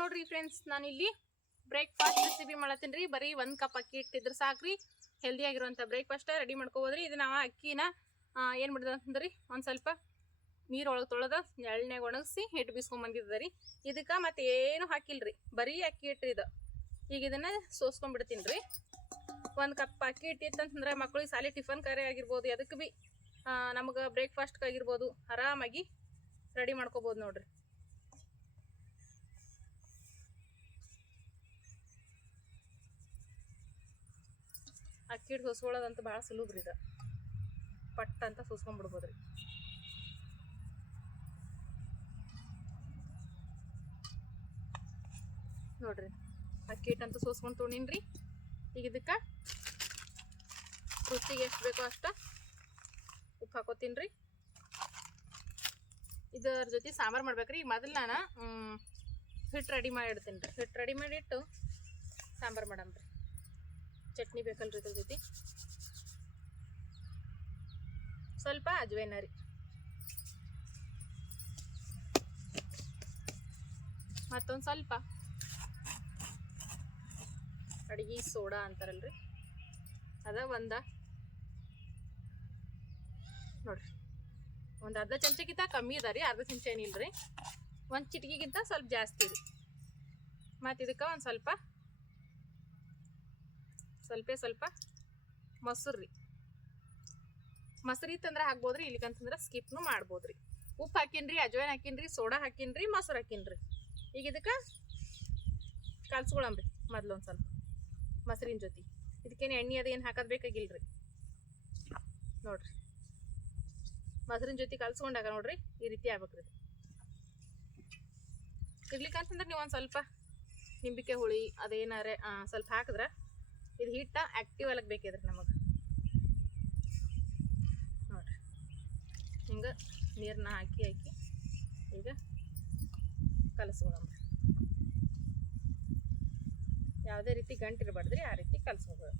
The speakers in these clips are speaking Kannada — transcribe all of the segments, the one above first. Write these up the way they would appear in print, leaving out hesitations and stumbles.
ನೋಡ್ರಿ ಫ್ರೆಂಡ್ಸ್, ನಾನಿಲ್ಲಿ ಬ್ರೇಕ್ಫಾಸ್ಟ್ ರೆಸಿಪಿ ಮಾಡತ್ತೀನಿ ರೀ. ಬರೀ 1 ಕಪ್ ಅಕ್ಕಿ ಇಟ್ಟಿದ್ರೆ ಸಾಕ್ರಿ, ಹೆಲ್ದಿ ಆಗಿರುವಂಥ ಬ್ರೇಕ್ಫಾಸ್ಟ್ ರೆಡಿ ಮಾಡ್ಕೋಬೋದ್ರಿ. ಇದು ನಾವು ಅಕ್ಕಿನ ಏನು ಮಾಡಿದ ಅಂತಂದ್ರಿ, ಒಂದು ಸ್ವಲ್ಪ ನೀರೊಳಗೆ ತೊಳೆದ ಎಳ್ಳ್ಯಾಗ ಒಣಗಿಸಿ ಹಿಟ್ಟು ಬೀಸ್ಕೊಂಬಂದಿದ್ದ ರೀ. ಇದಕ್ಕೆ ಮತ್ತೆ ಏನು ಹಾಕಿಲ್ರಿ, ಬರೀ ಅಕ್ಕಿ ಇಟ್ರಿ ಇದು. ಈಗ ಇದನ್ನು ಸೋಸ್ಕೊಂಡ್ಬಿಡ್ತೀನಿ ರೀ. 1 ಕಪ್ ಅಕ್ಕಿ ಇಟ್ಟಿತ್ತಂತಂದ್ರೆ ಮಕ್ಕಳಿಗೆ ಸಾಲಿ ಟಿಫನ್ ಕರೆ ಆಗಿರ್ಬೋದು, ಅದಕ್ಕೆ ಭೀ ನಮಗೆ ಬ್ರೇಕ್ಫಾಸ್ಟ್ಗೆ ಆಗಿರ್ಬೋದು, ಆರಾಮಾಗಿ ರೆಡಿ ಮಾಡ್ಕೋಬೋದು ನೋಡ್ರಿ. ಅಕ್ಕಿ ಹಿಟ್ಟು ಸೋಸ್ಕೊಳ್ಳೋದಂತೂ ಭಾಳ ಸುಲಭ ರೀ. ಇದು ಪಟ್ ಅಂತ ಸೋಸ್ಕೊಂಡ್ಬಿಡ್ಬೋದು ರೀ. ನೋಡ್ರಿ, ಅಕ್ಕಿ ಹಿಟ್ಟಂತೂ ಸೋಸ್ಕೊಂಡು ತೊಗೊಂಡಿನಿ ರೀ. ಈಗ ಇದಕ್ಕೆ ರುಚಿಗೆ ಎಷ್ಟು ಬೇಕೋ ಅಷ್ಟು ಉಪ್ಪು ಹಾಕೋತೀನಿ ರೀ. ಇದರ ಜೊತೆ ಸಾಂಬಾರು ಮಾಡ್ಬೇಕ್ರಿ. ಈಗ ಮೊದಲು ನಾನು ಹಿಟ್ಟು ರೆಡಿ ಮಾಡಿ ಇಡ್ತೀನಿ ರೀ. ಹಿಟ್ಟು ರೆಡಿ ಮಾಡಿಟ್ಟು ಸಾಂಬಾರು ಮಾಡಮ್ರಿ. ಚಟ್ನಿ ಬೇಕಲ್ರಿ ಇದ್ರ ಜೊತೆ. ಸ್ವಲ್ಪ ಅಜ್ವೈನ ರೀ, ಮತ್ತೊಂದು ಸ್ವಲ್ಪ ಅಡುಗೆ ಸೋಡಾ ಅಂತಾರಲ್ರಿ, ಅದ ನೋಡ್ರಿ ಒಂದು ಅರ್ಧ ಚಮಚಕ್ಕಿಂತ ಕಮ್ಮಿ ಅದ ರೀ. ಅರ್ಧ ಚಮಚ ಏನಿಲ್ರಿ, ಒಂದು ಚಿಟಿಕೆಗಿಂತ ಸ್ವಲ್ಪ ಜಾಸ್ತಿ ರೀ. ಮತ್ತು ಇದಕ್ಕೆ ಒಂದು ಸ್ವಲ್ಪ ಮೊಸರು ರೀ. ಮೊಸರು ಇತ್ತಂದ್ರೆ ಹಾಕ್ಬೋದ್ರಿ, ಇಲ್ಲಿಗಂತಂದ್ರೆ ಸ್ಕಿಪ್ನು ಮಾಡ್ಬೋದ್ರಿ. ಉಪ್ಪು ಹಾಕಿನ್ರಿ, ಅಜ್ವೈನ್ ಹಾಕಿನ್ರಿ, ಸೋಡಾ ಹಾಕಿನ್ರಿ, ಮೊಸರು ಹಾಕಿನ್ರಿ. ಈಗ ಇದಕ್ಕೆ ಕಲ್ಸ್ಕೊಳಮ್ರಿ ಮೊದಲು ಒಂದು ಸ್ವಲ್ಪ ಮೊಸರಿನ ಜೊತೆ. ಇದಕ್ಕೇನು ಎಣ್ಣೆ ಅದೇನು ಹಾಕೋದು ಬೇಕಾಗಿಲ್ರಿ. ನೋಡ್ರಿ, ಮೊಸರಿನ ಜೊತೆ ಕಲ್ಸ್ಕೊಂಡಾಗ ನೋಡ್ರಿ ಈ ರೀತಿ ಆಗ್ಬೇಕ್ರಿ. ಇರ್ಲಿಕ್ಕಂತಂದ್ರೆ ನೀವು ಒಂದು ಸ್ವಲ್ಪ ನಿಂಬಿಕೆ ಹುಳಿ ಅದೇನಾರೆ ಸ್ವಲ್ಪ ಹಾಕಿದ್ರೆ ಇದು ಹಿಟ್ಟ ಆ್ಯಕ್ಟಿವ್ ಆಗಕ್ಕೆ ಬೇಕಿದ್ರಿ ನಮಗೆ. ನೋಡ್ರಿ, ಹಿಂಗೆ ನೀರನ್ನ ಹಾಕಿ ಈಗ ಕಲಸ್ಕೊಳಮ್ರಿ. ಯಾವುದೇ ರೀತಿ ಗಂಟಿರಬಾರ್ದ್ರಿ, ಆ ರೀತಿ ಕಲಸ್ಕೊಬೋದು.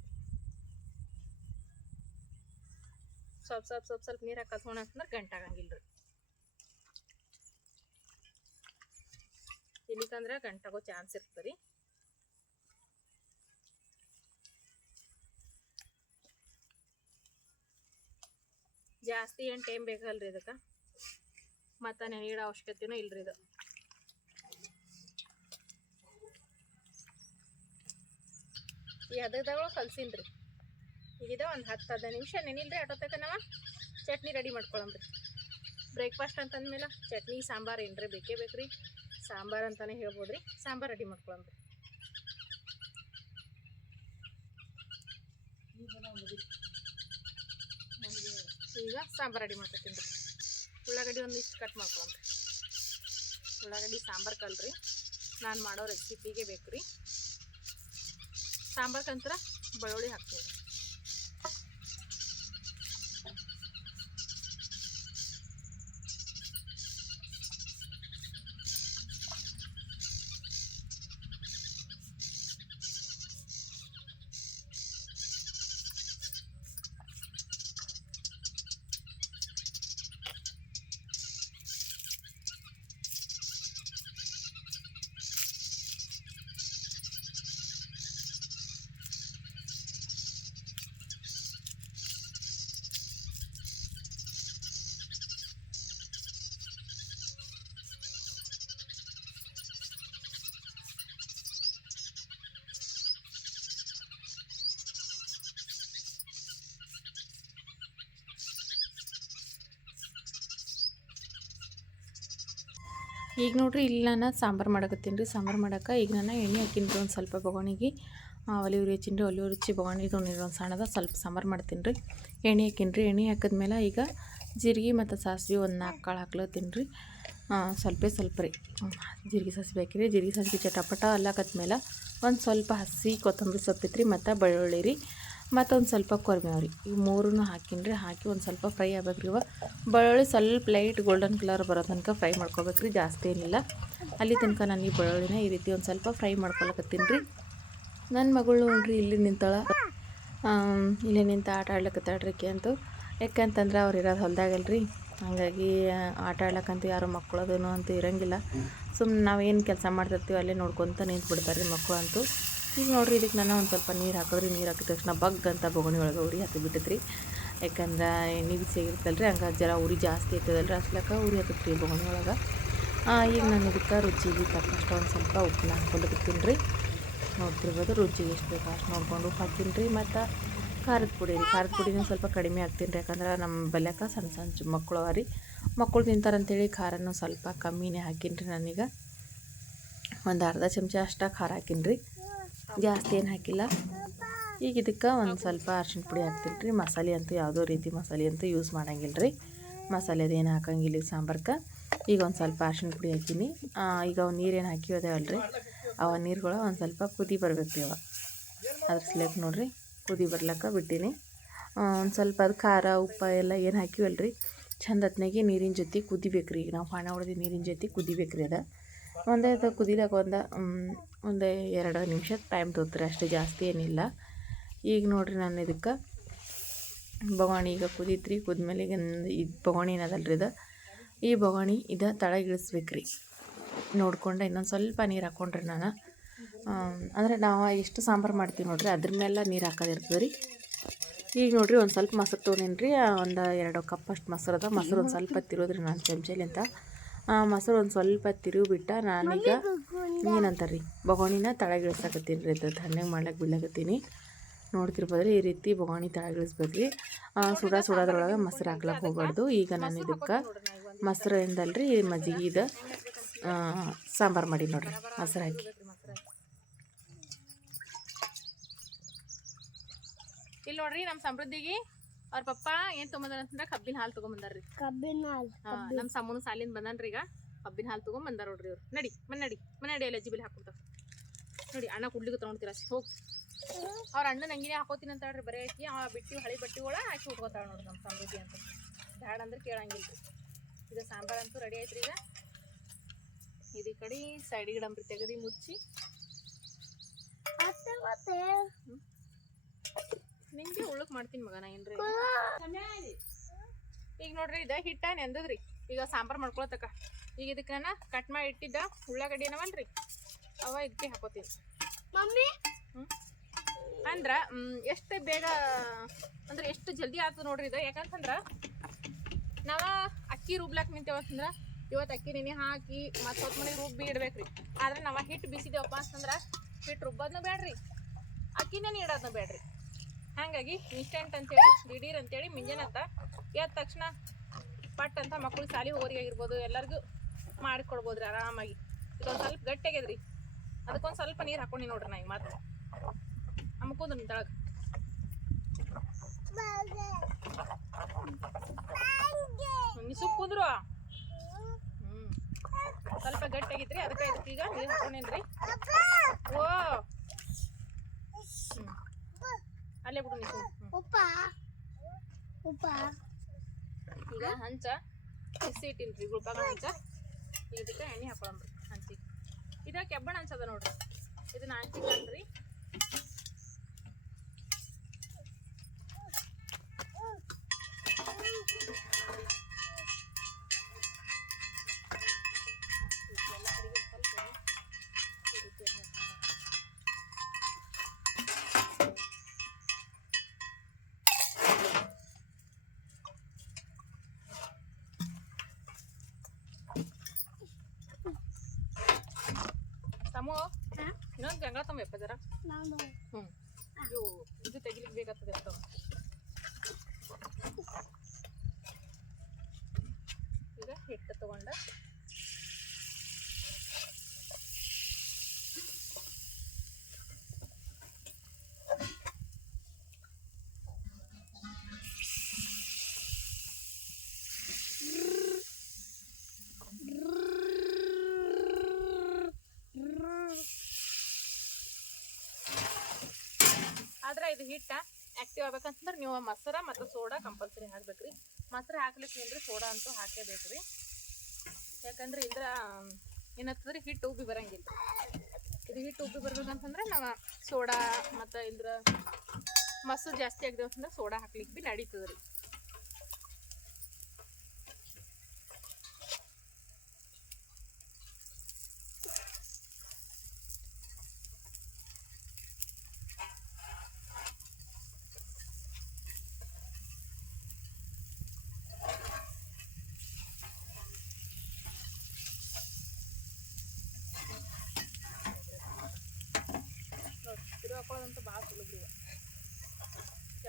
ಸ್ವಲ್ಪ ನೀರು ಹಾಕಿ ಕಲ್ಸ್ಕೊಂಡ ಅಂತಂದ್ರೆ ಗಂಟಾಗಂಗಿಲ್ಲ ರೀ. ಇಲ್ಲಿಕಂದ್ರೆ ಗಂಟಾಗೋ ಚಾನ್ಸ್ ಇರ್ತದೆ ರೀ. ಜಾಸ್ತಿ ಏನು ಟೈಮ್ ಬೇಕಲ್ರಿ ಇದಕ್ಕೆ, ಮತ್ತು ನೆನೆಯಿಡೋ ಅವಶ್ಯಕತೆನೂ ಇಲ್ರಿ. ಇದು ಈ ಹದದಾಗ ಕಲ್ಸಿನಿ ರೀ. ಈಗಿದೆ ಒಂದು 10-15 ನಿಮಿಷ ನೆನಿಲ್ರಿ. ಆಟೋತಕ ನಾವು ಚಟ್ನಿ ರೆಡಿ ಮಾಡ್ಕೊಳಮ್ರಿ. ಬ್ರೇಕ್ಫಾಸ್ಟ್ ಅಂತಂದ್ಮೇಲೆ ಚಟ್ನಿ ಸಾಂಬಾರು ಏನ್ರಿ ಬೇಕೇ ಬೇಕ್ರಿ. ಸಾಂಬಾರು ಅಂತಲೇ ಹೇಳ್ಬೋದು ರೀ. ಸಾಂಬಾರು ರೆಡಿ ಮಾಡ್ಕೊಳಮ್ರಿ. ಈಗ ಸಾಂಬಾರು ರೆಡಿ ಮಾಡ್ಕೊತೀನಿ ರೀ. ಉಳ್ಳಾಗಡ್ಡಿ ಒಂದಿಷ್ಟು ಕಟ್ ಮಾಡ್ಕೊಳಮ್ರಿ. ಉಳ್ಳಾಗಡ್ಡಿ ಸಾಂಬಾರು ಕಲ್ರಿ ನಾನು ಮಾಡೋ ರೆಸಿಪಿಗೆ ಬೇಕು ರೀ. ಸಾಂಬಾರ್ಕಂತರ ಬೆಳ್ಳುಳ್ಳಿ ಹಾಕ್ತೀನಿ. ಈಗ ನೋಡ್ರಿ, ಇಲ್ಲಿ ನಾನು ಸಾಂಬಾರು ಮಾಡಕತ್ತೀನಿ ರೀ. ಸಾಂಬಾರು ಮಾಡೋಕೆ ಈಗ ನಾನು ಎಣ್ಣೆ ಹಾಕಿನಿ ರೀ. ಒಂದು ಸ್ವಲ್ಪ ಬೊಗಣಿಗೆ ಒಲಿವ್ ಹಚ್ಚಿನಿ ರೀ. ಒಲಿವ್ ಹಚ್ಚಿ ಬೊಗಣಿ ತೊಗೊಂಡಿರಿ ಒಂದು ಸಣ್ಣದ ಸ್ವಲ್ಪ ಸಾಂಬಾರು ಮಾಡ್ತೀನಿ ರೀ. ಎಣ್ಣೆ ಹಾಕಿನಿ ರೀ. ಎಣ್ಣೆ ಹಾಕಿದ್ಮೇಲೆ ಈಗ ಜೀರಿಗೆ ಮತ್ತು ಸಾಸಿವೆ ಒಂದು 4 ಕಾಳು ಹಾಕ್ಲತ್ತೀನಿ ರೀ. ಸ್ವಲ್ಪ ರೀ ಜೀರಿಗೆ ಸಾಸಿವೆ ಹಾಕಿರಿ. ಜೀರಿಗೆ ಸಾಸಿವೆ ಚಟಪಟ ಅಲ್ಲಾಕತ್ಮೇಲೆ ಒಂದು ಸ್ವಲ್ಪ ಹಸಿ ಕೊತ್ತಂಬರಿ ಸೊಪ್ಪಿತ್ತು ರೀ, ಮತ್ತು ಬೆಳ್ಳುಳ್ಳಿ ರೀ, ಮತ್ತೊಂದು ಸ್ವಲ್ಪ ಕೊರಿಬೇವು ರೀ. ಈ 3 ಹಾಕಿನಿ ರೀ. ಹಾಕಿ ಒಂದು ಸ್ವಲ್ಪ ಫ್ರೈ ಆಗ್ಬೇಕ್ರಿ. ಬೆಳ್ಳುಳ್ಳಿ ಸ್ವಲ್ಪ ಲೈಟ್ ಗೋಲ್ಡನ್ ಕಲರ್ ಬರೋ ತನಕ ಫ್ರೈ ಮಾಡ್ಕೋಬೇಕ್ರಿ, ಜಾಸ್ತಿ ಏನಿಲ್ಲ. ಅಲ್ಲಿ ತನಕ ನಾನು ಈ ಬೆಳ್ಳುಳ್ಳಿನ ಈ ರೀತಿ ಒಂದು ಸ್ವಲ್ಪ ಫ್ರೈ ಮಾಡ್ಕೊಳಕತ್ತೀನಿ ರೀ. ನನ್ನ ಮಗಳು ನೋಡ್ರಿ ಇಲ್ಲಿ ನಿಂತ ಆಟ ಆಡ್ಲಕತ್ತಾಳ್ರಿ. ಅಂತೂ ಯಾಕಂತಂದ್ರೆ ಅವ್ರು ಇರೋದು ಹೊಲ್ದಾಗಲ್ರಿ. ಹಾಗಾಗಿ ಆಟ ಆಡ್ಲಕ್ಕಂತೂ ಯಾರು ಮಕ್ಕಳು ಅದನ್ನು ಅಂತೂ ಇರೋಂಗಿಲ್ಲ. ಸುಮ್ಮನೆ ನಾವೇನು ಕೆಲಸ ಮಾಡ್ತಿರ್ತೀವಿ ಅಲ್ಲೇ ನೋಡ್ಕೊತ ನಿಂತು ಬಿಡ್ತಾರೆ ರೀ ಮಕ್ಕಳು ಅಂತೂ. ಈಗ ನೋಡಿರಿ ಇದಕ್ಕೆ ನಾನು ಒಂದು ಸ್ವಲ್ಪ ನೀರು ಹಾಕಿದ್ರಿ, ನೀರು ಹಾಕಿದ ತಕ್ಷಣ ಬಗ್ ಅಂತ ಬೊಗಣಿ ಒಳಗೆ ಉರಿ ಹತ್ತಿ ಬಿಟ್ಟೈತ್ರಿ. ಯಾಕಂದ್ರೆ ಎಣ್ಣೆ ಬಿಸಿ ಆಗಿರ್ತಲ್ರಿ, ಹಂಗಾಗಿ ಜರ ಉರಿ ಜಾಸ್ತಿ ಇರ್ತದಲ್ರಿ, ಅಷ್ಟಲಕ್ಕ ಉರಿ ಹತ್ತತ್ರಿ ಬೊಗಣಿ ಒಳಗೆ. ಈಗ ನಾನು ಇದಕ್ಕೆ ರುಚಿಗೆ ತಕ್ಕಷ್ಟು ಒಂದು ಸ್ವಲ್ಪ ಉಪ್ಪನ್ನ ಹಾಕ್ಕೊಂಡಿರ್ತೀನಿ ರೀ. ನೋಡ್ತಿರ್ಬೋದು ರುಚಿಗೆ ಎಷ್ಟು ಬೇಕು ಅಷ್ಟು ನೋಡ್ಕೊಂಡು ಉಪ್ಪು ಹಾಕ್ತೀನಿ ರೀ. ಮತ್ತು ಖಾರದ ಪುಡಿನೂ ಸ್ವಲ್ಪ ಕಡಿಮೆ ಹಾಕ್ತೀನಿ ರೀ, ಯಾಕಂದ್ರೆ ನಮ್ಮ ಬೆಲೆಕ ಸಣ್ಣ ಸಣ್ಣ ಮಕ್ಕಳು ಅವ ರೀ, ಮಕ್ಕಳು ತಿಂತಾರಂತೇಳಿ ಖಾರನೂ ಸ್ವಲ್ಪ ಕಮ್ಮಿನೇ ಹಾಕೀನಿ ರೀ. ನಾನೀಗ ಒಂದು ಅರ್ಧ ಚಮಚ ಅಷ್ಟು ಖಾರ ಹಾಕೀನಿ ರೀ, ಜಾಸ್ತಿ ಏನು ಹಾಕಿಲ್ಲ. ಈಗ ಇದಕ್ಕೆ ಒಂದು ಸ್ವಲ್ಪ ಅರ್ಶಿಣ ಪುಡಿ ಹಾಕ್ತೀನಿ ರೀ. ಮಸಾಲೆ ಅಂತೂ ಯಾವುದೋ ರೀತಿ ಮಸಾಲೆ ಅಂತೂ ಯೂಸ್ ಮಾಡಂಗಿಲ್ಲ ರೀ, ಮಸಾಲೆದೇನು ಹಾಕಂಗಿಲ್ಲ ಈಗ ಸಾಂಬಾರ್ಗೆ. ಈಗ ಒಂದು ಸ್ವಲ್ಪ ಅರ್ಶಿಣ ಪುಡಿ ಹಾಕೀನಿ. ಈಗ ಅವು ನೀರೇನು ಹಾಕಿವದೇವಲ್ರಿ, ಅವ ನೀರುಗಳು ಒಂದು ಸ್ವಲ್ಪ ಕುದಿ ಬರ್ಬೇಕು ರೀ. ಅದ್ರ ಸ್ಲೇಕ್ ನೋಡಿರಿ ಕುದಿ ಬರ್ಲಕ್ಕ ಬಿಟ್ಟೀನಿ. ಒಂದು ಸ್ವಲ್ಪ ಅದು ಖಾರ ಉಪ್ಪು ಎಲ್ಲ ಏನು ಹಾಕಿವಲ್ರಿ ಚಂದ ಹೊತ್ನಾಗೆ ನೀರಿನ ಜೊತೆ ಕುದಿಬೇಕು ರೀ. ಈಗ ನಾವು ಪಾನ ಹೊಡೆದು ನೀರಿನ ಜೊತೆ ಕುದಿಬೇಕು ರೀ. ಅದು ಕುದಿಲಾಕ ಒಂದು 2 ನಿಮಿಷ ಟೈಮ್ ತೊಗೊತ್ರಿ, ಅಷ್ಟು ಜಾಸ್ತಿ ಏನಿಲ್ಲ. ಈಗ ನೋಡಿರಿ ನಾನು ಇದಕ್ಕೆ ಬೊಗಾಣಿ ಈಗ ಕುದೀತ್ರಿ. ಕುದ್ಮೇಲೆ ಈಗ ಇದು ಬೊಗಾಣಿ ಏನದಲ್ರಿ ಈ ಬೊಗಾಣಿ ತಳಗೆ ಇಳಿಸ್ಬೇಕು ರೀ. ನೋಡ್ಕೊಂಡು ಇನ್ನೊಂದು ಸ್ವಲ್ಪ ನೀರು ಹಾಕ್ಕೊಂಡ್ರಿ ನಾನು. ಅಂದರೆ ನಾವು ಎಷ್ಟು ಸಾಂಬಾರು ಮಾಡ್ತೀವಿ ನೋಡಿರಿ ಅದ್ರ ಮೇಲೆ ನೀರು ಹಾಕೋದಿರ್ತದೆ ರೀ. ಈಗ ನೋಡಿರಿ ಒಂದು ಸ್ವಲ್ಪ ಮೊಸರು ತೊಗೊಂಡಿನಿ ರೀ, ಒಂದು 2 ಕಪ್ ಅಷ್ಟು ಮೊಸರು ಅದ. ಮೊಸರು ಒಂದು ಸ್ವಲ್ಪ ತಿರೋದ್ರಿ ನಾನು ಚಮಚಲಿ ಅಂತ. ಮೊಸರು ಒಂದು ಸ್ವಲ್ಪ ತಿರುಗಿಬಿಟ್ಟು ನಾನೀಗ ಏನಂತಾರೆ ರೀ ಬೊಗಾಣಿನ ತಳಗೆ ಇಳಿಸಾಕತ್ತೀನಿ ರೀ. ತಣ್ಣಗೆ ಮಾಡ್ಲಿಕ್ಕೆ ಬಿಡ್ಲಾಕತ್ತೀನಿ. ನೋಡ್ತಿರ್ಬೋದು ರೀ, ಈ ರೀತಿ ಬೊಗಾಣಿ ತಳಗೆ ಇಳಿಸ್ಬೇಕು ರೀ. ಸುಡೋದ್ರೊಳಗೆ ಮೊಸರು ಹಾಕ್ಲಕ್ಕೆ ಹೋಗ್ಬಾರ್ದು. ಈಗ ನಾನು ಇದಕ್ಕೆ ಮೊಸರು ಎಂದಲ್ರಿ ಮಜ್ಜಿಗೆ ಸಾಂಬಾರು ಮಾಡಿ ನೋಡಿರಿ ಮೊಸರು ಹಾಕಿ. ಇಲ್ಲಿ ನೋಡ್ರಿ ನಮ್ಮ ಸಮೃದ್ಧಿಗೆ ಅವ್ರ ಪಪ್ಪ ಏನು ತೊಗೊಂಬಂದಾರ ಅಂತಂದ್ರೆ ಕಬ್ಬಿನ ಹಾಲು ತೊಗೊಂಬಂದಾರ್ರಿ. ಕಬ್ಬಿನ ಹಾಲು ನಮ್ಮ ಸಮೂನು ಸಾಲಿಂದ ಬಂದನ್ರಿ. ಈಗ ಕಬ್ಬಿನ ಹಾಲು ತೊಗೊಂಬಂದಾರ ನೋಡ್ರಿ ಅವ್ರು. ನಡಿ ಮನೆ ಅಲ್ಲಿ ಅಜ್ಜಿ ಬಿಲ್ ಹಾಕ್ಕೊಡ್ತಾರ ನೋಡಿ. ಅಣ್ಣ ಕುಡ್ಲಿಕ್ಕೆ ತೊಗೊಂಡ್ತೀರ ಹೋಗಿ. ಅವ್ರ ಅಣ್ಣನ ಹಂಗಿನೇ ಹಾಕೋತೀನಿ ಅಂತ ಹೇಳ್ರಿ. ಬರೀ ಹಾಕಿ ಬಿಟ್ಟು ಹಳಿ ಬಟ್ಟೆಗಳ ಹಾಕಿ ಉಟ್ಕೋತಾಳೆ ನೋಡ್ರಿ ನಮ್ಮ ಸಮೃದ್ಧಿ ಅಂತ. ಬ್ಯಾಡ ಅಂದ್ರೆ ಕೇಳಂಗಿಲ್ಲ ರೀ. ಈಗ ಸಾಂಬಾರು ಅಂತೂ ರೆಡಿ ಆಯ್ತು ರೀ. ಈಗ ಇದು ಕಡೆ ಸೈಡಿಗೆ ಇಡಂಬ್ರಿ, ತೆಗದಿ ಮುಚ್ಚಿ. ನಿಂಗೆ ಉಳ್ಳಕ್ ಮಾಡ್ತೀನಿ ಮಗ ನಾ ಏನ್ರಿ. ಈಗ ನೋಡ್ರಿ ಹಿಟ್ಟ ನೆಂದದ್ರಿ. ಈಗ ಸಾಂಬಾರು ಮಾಡ್ಕೊಳತಕ್ಕ ಈಗ ಇದಕ್ಕೆ ನಾನು ಕಟ್ ಮಾಡಿ ಇಟ್ಟಿದ್ದ ಉಳ್ಳಾಗಡ್ಡಿ ಏನವಲ್ರಿ ಅವ ಇದಕ್ಕೆ ಹಾಕೋತೀನಿ ಮಮ್ಮಿ. ಅಂದ್ರೆ ಎಷ್ಟು ಬೇಗ ಅಂದ್ರೆ ಎಷ್ಟು ಜಲ್ದಿ ಆಗ್ತದೆ ನೋಡ್ರಿ ಯಾಕಂತಂದ್ರೆ ನಾವು ಅಕ್ಕಿ ರುಬ್ಲಾಕ್ ನಿಂತೇವಂತಂದ್ರೆ ಇವತ್ತು ಅಕ್ಕಿ ನೆನೆ ಹಾಕಿ ಮತ್ತು ಹೊತ್ತು ಮನೆಗೆ ರುಬ್ಬಿ ಇಡ್ಬೇಕ್ರಿ. ಆದ್ರೆ ನಾವು ಹಿಟ್ಟು ಬಿಸಿದೇವಪ್ಪ ಅಂತಂದ್ರೆ ಹಿಟ್ಟು ರುಬ್ಬೋದನ್ನ ಬೇಡ್ರಿ, ಅಕ್ಕಿ ನೆನೆ ಇಡೋದನ್ನ ಬೇಡ್ರಿ. ಹಾಗಾಗಿ ಇನ್ಸ್ಟೆಂಟ್ ಅಂತೇಳಿ ದಿಢೀರ್ ಅಂತೇಳಿ ಮುಂಜಾನತ್ತ ಎದ್ದ ತಕ್ಷಣ ಪಟ್ ಅಂತ ಮಕ್ಕಳು ಸಾಲಿ ಹೋರಿಗಾಗಿರ್ಬೋದು ಎಲ್ಲರಿಗೂ ಮಾಡಿಕೊಡ್ಬೋದ್ರಿ ಆರಾಮಾಗಿ. ಇದೊಂದು ಸ್ವಲ್ಪ ಗಟ್ಟಿಯಾಗ್ಯದ್ರಿ, ಅದಕ್ಕೊಂದು ಸ್ವಲ್ಪ ನೀರು ಹಾಕೊಂಡು ನೋಡ್ರಿ. ನಾ ಈಗ ಮಾತ್ರ ಅಮ್ಕೊಂಡ್ರಿ ನಿಮ್ಮ ತಳಗ ಸುಪ್ ಕುಂದ್ರು. ಸ್ವಲ್ಪ ಗಟ್ಟಿಯಾಗಿದ್ರಿ, ಅದಕ್ಕೆ ಇದಕ್ಕೀಗ ನೀರು ಹಾಕೊಂಡೇನ್ರಿ. ಓ ಅಲ್ಲೇ ಬಿಡು ನೀವು. ಈಗ ಹಂಚ ಬಿಸಿ ಇಟ್ಟಿನ್ರಿ, ಗುಳ್ಪಾಗ ಹಂಚ. ಇದಕ್ಕೆ ಎಣ್ಣೆ ಹಾಕೊಳಂಬ್ರಿ ಹಂಚಿಗೆ. ಇದ ಕೆಬ್ಬಣ ಹಂಚದ ನೋಡ್ರಿ, ಇದನ್ನ ಹಂಚಿಗೆ ಹಾಕ್ರಿ. ಎಲ್ಲ ಕಡೆಗೆ ಸ್ವಲ್ಪ ಈ ರೀತಿ ಎಣ್ಣೆ ತಮ್ಮು ಇನ್ನೊಂದು ಗಂಗಳ ತಮ್ಮ ಎಪ್ಪದರ. ಇದು ತೆಗಿಲಿಕ್ಕೆ ಬೇಕಾಗ್ತದೆ ಅಂತ. ಈಗ ಹಿಟ್ಟು ತಗೊಂಡ ಆದ್ರೆ ಇದು ಹಿಟ್ಟ ಆಕ್ಟಿವ್ ಆಗ್ಬೇಕಂತಂದ್ರೆ ನೀವು ಮೊಸರ ಮತ್ತು ಸೋಡಾ ಕಂಪಲ್ಸರಿ ಹಾಕ್ಬೇಕ್ರಿ. ಮೊಸರು ಹಾಕ್ಲಿಕ್ಕೆ ಏನ್ರಿ ಸೋಡಾ ಅಂತೂ ಹಾಕೇಬೇಕ್ರಿ. ಯಾಕಂದ್ರೆ ಇದ್ರ ಏನಾಗ್ತದ್ರಿ ಹಿಟ್ಟು ಉಬ್ಬಿ ಬರಂಗಿಲ್ಲ. ಇದು ಹಿಟ್ಟು ಉಬ್ಬಿ ಬರ್ಬೇಕಂತಂದ್ರೆ ನಾವು ಸೋಡಾ ಮತ್ತು ಇದ್ರ ಮೊಸರು ಜಾಸ್ತಿ ಆಗಿದೇವ ಅಂತಂದ್ರೆ ಸೋಡಾ ಹಾಕ್ಲಿಕ್ಕೆ ಭೀ ನಡೀತದ್ರಿ.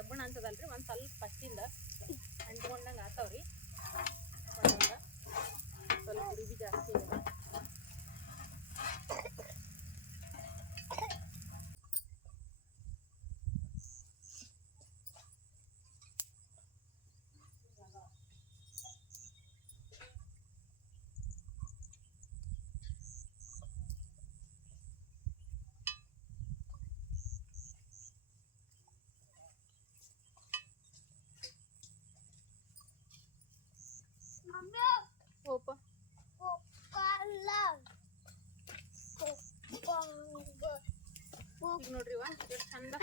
ಕೆಬ್ಬಣ ಅಂತದಲ್ರಿ ಒಂದು ಸ್ವಲ್ಪ ಫಸ್ಟಿಂದ ಅಂಟ್ಕೊಂಡಂಗೆ ಆತಾವ್ರಿ ಸ್ವಲ್ಪ ಉರಿ ಭೀ ಜಾಸ್ತಿ ಇದೆ. ಓಪ ಈಗ ನೋಡ್ರಿ ಎಷ್ಟು ಚಂದ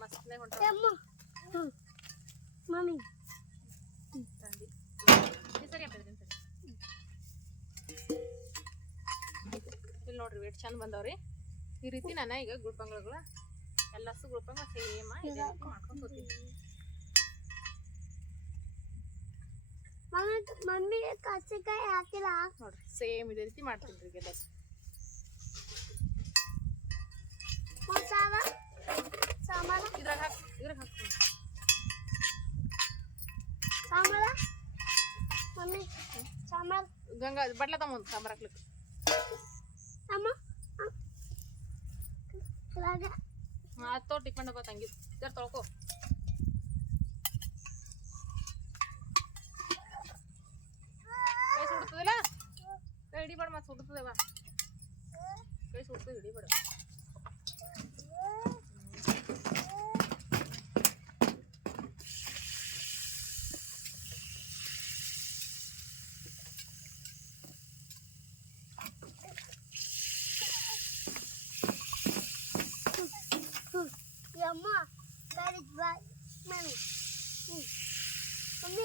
ಮಸ್ತ್ನಾಗ ಹೊಂಟ ಸರಿ ಇಲ್ಲಿ ನೋಡ್ರಿ ಎಷ್ಟು ಚಂದ ಬಂದವ್ರಿ. ಈ ರೀತಿ ನಾನು ಈಗ ಗುಡ್ಪಂಗ್ಳಗಳು ಎಲ್ಲಸು ಗುಡ್ಪಂಗ್ಳ ಸೇಮ್ ಇದೇ ರೀತಿ ಮಾಡ್ಕೊಂಡು ಹೋಗ್ತೀನಿ. ಮಮ್ಮಿ ಕಚ್ಚಿಕಾಯಿ ಹಾಕಿಲ್ಲ ನೋಡ್ರಿ ಸೇಮ್ ಇದೇ ರೀತಿ ಮಾಡ್ತೀನಿ ರೀ ಎಲ್ಲ. ಸಾಂಬಾರ ಇದ್ರಾಗ ಹಾಕ್ತೀನಿ ಸಾಂಬಾರ ಮಮ್ಮಿ ಸಾಂಬಾರ ಗಂಗಾ ಬಟ್ಲ ತಗೊಂಡು ಸಾಂಬಾರು ಹಾಕ್ಲಿಕ್ಕೆ ಅಮ್ಮ ಆತೋ ಟಿಫನ್ ಡಬ್ಬ ತಂಗಿ ಜರ ತೊಳ್ಕೊ. ಕೈ ಸುಡ್ತದಿಲ್ಲ ಕೈ ಹಿಡಿಬೇಡ ಮತ್ತೆ ಸುಡ್ತದೇವ ಕೈ ಸುಡ್ತದೆ ಹಿಡಿಬೇಡ. ಅಮ್ಮ ಮಮ್ಮಿ ಮಮ್ಮಿ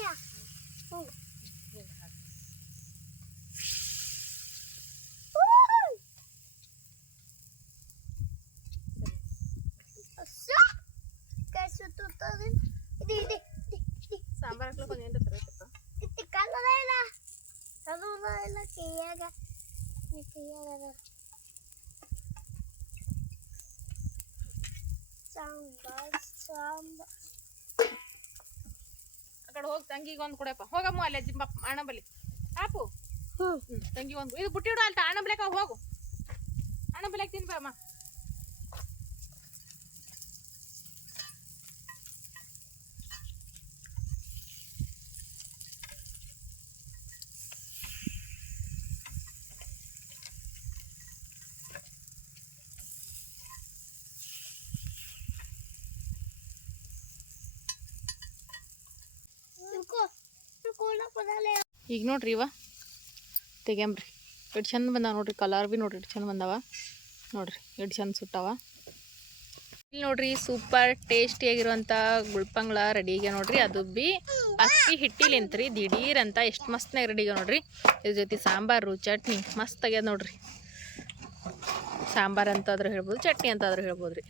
ಸಾಂಬಾರು ಹಾಕ್ಲಿಕ್ಕೆ ಒಂದು ಏನು ತರಬೇಕಪ್ಪ ಕೈಯಾಗ ಸಾಂಬಾರ್ ಸಾಂಬಾರ್ ಆ ಕಡೆ ಹೋಗಿ ತಂಗಿಗೆ ಒಂದು ಕೊಡಪ್ಪ. ಹೋಗಮ್ಮ ಅಲ್ಲಿ ಅಜ್ಜಿ ಅಣ್ಣ ಬಲ್ಲಿ ಆಪು ತಂಗಿ ಒಂದು ಇದು ಬುಟ್ಟಿ ಇಡು ಅಲ್ತ ಅಣ್ಣ ಬಲಿಕ ಹೋಗು ಅಣ್ಣ ಬಲಿಕ ತಿನ್ಬಮ್ಮ. ಈಗ ನೋಡ್ರಿ ಇವ ತೆಗ್ಯಾಂಬ್ರಿ ಎಷ್ಟು ಚಂದ ಬಂದಾವ ನೋಡ್ರಿ. ಕಲರ್ ಭೀ ನೋಡ್ರಿ ಎಷ್ಟು ಚಂದ ಬಂದಾವ ನೋಡ್ರಿ ಎಷ್ಟು ಚಂದ ಸುಟ್ಟಾವ. ಇಲ್ಲಿ ನೋಡ್ರಿ ಸೂಪರ್ ಟೇಸ್ಟಿಯಾಗಿರುವಂಥ ಗುಳ್ಪಂಗ್ಳ ರೆಡಿ ಈಗ ನೋಡ್ರಿ. ಅದು ಭೀ ಅಕ್ಕಿ ಹಿಟ್ಟಿಲಿಂತ್ರಿ ದಿಢೀರ್ ಅಂತ ಎಷ್ಟು ಮಸ್ತ್ನಾಗ ರೆಡಿ ಈಗ ನೋಡ್ರಿ. ಇದ್ರ ಜೊತೆ ಸಾಂಬಾರು ಚಟ್ನಿ ಮಸ್ತ್ ಆಗ್ಯದ ನೋಡ್ರಿ. ಸಾಂಬಾರು ಅಂತಾದ್ರೂ ಹೇಳ್ಬೋದು ಚಟ್ನಿ ಅಂತಾದ್ರೂ ಹೇಳ್ಬೋದು ರೀ.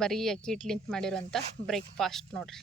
ಬರೀ ಅಕ್ಕಿ ಹಿಟ್ಲಿಂತ ಮಾಡಿರೋಂಥ ಬ್ರೇಕ್ಫಾಸ್ಟ್ ನೋಡ್ರಿ.